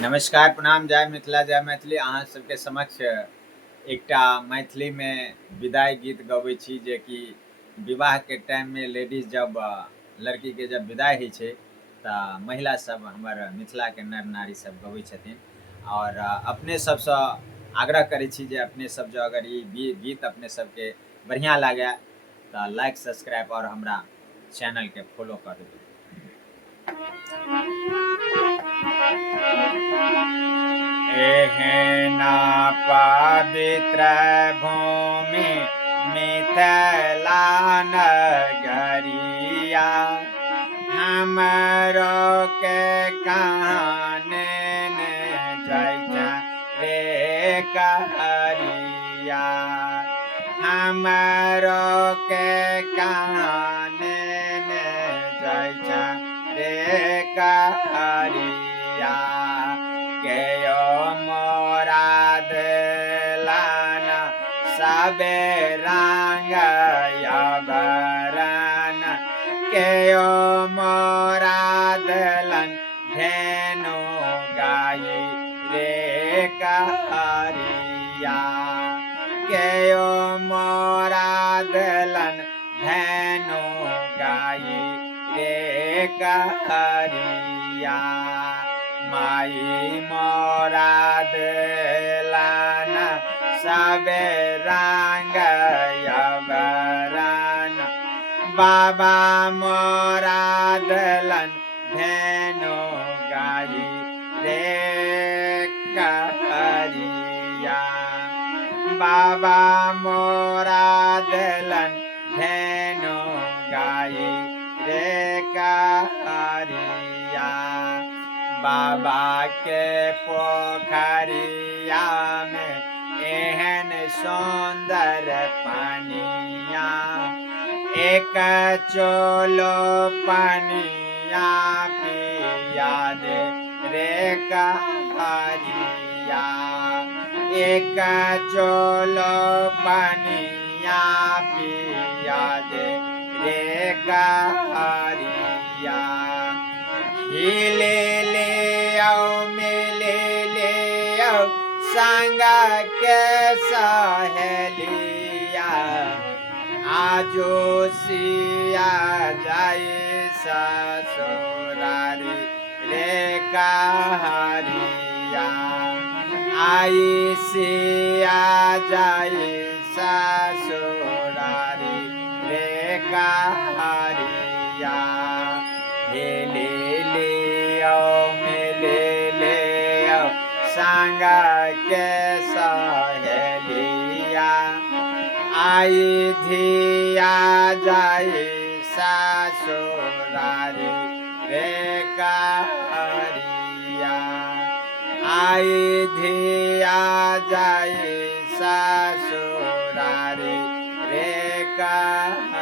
नमस्कार प्रणाम जय मिथिला जय मैथिली अहाँ सबके समक्ष एकटा मैथिली में विदाई गीत गबै छी जे कि विवाह के टाइम में लेडीज जब लड़की के जब विदाई होइ छै तऽ महिला सब हमर मिथिला के नर नारी सब गबै छथिन और अपने सबसँ आग्रह करै छी जे अपने सब जो अगर ई गीत अपने सबके बढ़िया लागे तऽ लाइक सब्सक्राइब और हमरा चैनल के फॉलो कर देबै। एहना पवित्र भूमि मिथिला नगरिया हमरो के काने ने जाइ रे कहरिया हमरो के काने ने जाइ रे कहरिया के मोरा दिलाना सबे रंग बरन के मोरा दिलन धेनु गाई रे कहरिया के मोरा दिलन धेनु गाई रे कहरिया माई मोरा दिलन सबे रंग बरन बाबा मोरा दिलन धेनु गाई रे कहरिया बाबा मोरा दिलन धेनु गाई रे कहरिया बाबा के पोखरिया में एहन सुंदर पनिया एक चोलो पनिया पिया दे रे कहरिया एक चोलो पनिया पिया दे रे कहरिया हिले ले आओ मिले ले आओ संग के सहेलिया आजो सिया जाए ससुरारी रे कहरिया आई सिया जाए ससुरारी रे कहरिया हिले संग के सहेलिया आई धिया जाए ससुरारी रे कहरिया आई धिया जाए ससुरारी रे कहरिया।